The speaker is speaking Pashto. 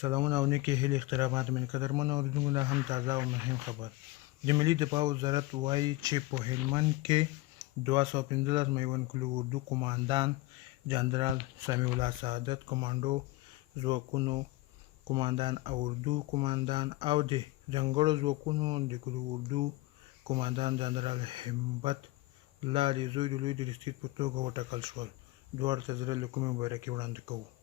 سلامونه او نیکې هیلې احترامات من قدرمنو اورېدونکو دا هم تازه او مهم خبر د ملي دفاع وزارت وایي چې په هلمند کې 215 میوند کلي اردو قماندان جنرال سمیع الله سعادت کمانډو ځواکونو قماندان او اردو قماندان او د ځانګړو ځواکونو د کلي اردو قماندان جنرال همت الله علیزوی د لوی ډیلسټیټ په توګه وټاکل شول. دواړو ته زړه له کومې مبارکي وړاندې کوو.